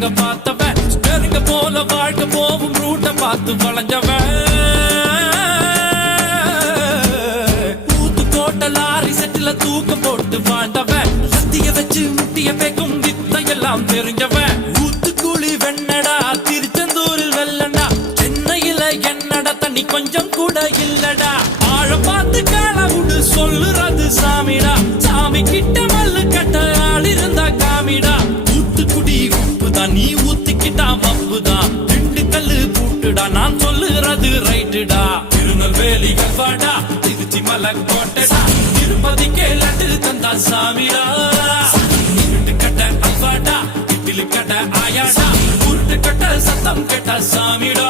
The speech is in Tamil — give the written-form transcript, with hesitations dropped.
பழங்க பார்த்தவன் ஸ்டெரிங்க போல வாழ்க்கை போகும் ரூட்ட பார்த்து வளைஞ்சவன் ஊத்துக்கோட்டை லாரி செட்டில தூக்கம் போட்டு வாழ்ந்தவன் சத்திய வச்சு முட்டிய பேக்கும் வித்தையெல்லாம் தெரிஞ்சவன் ஊத்துக்குழி வெண்ணடா திருச்செந்தூரில் வெள்ளடா சென்னையில என்னடா தண்ணி கொஞ்சம் கூட இல்லடா ஆழ பார்த்து காலவுடு சொல்லுறது சாமிடா சாமி கிட்ட மல்லு கட்ட ஆள் இருந்தா காமிடா ஊத்துக்குடி உப்புதான் நீ ஊத்திக்கிட்டா மப்புதான் ரெண்டு கல்லு பூட்டுடா நான் சொல்லுறது ரைட்டுடா திருநெல்வேலி கல்வாடா திருச்சி மலை கோட்டைடா திருப்பதிக்கே லட்டு தந்தா சாமிடா இருட்டு கட்ட அல்வாடா இட்லி கட்ட ஆயாடா உருட்டு கட்ட சத்தம் கேட்ட சாமிடா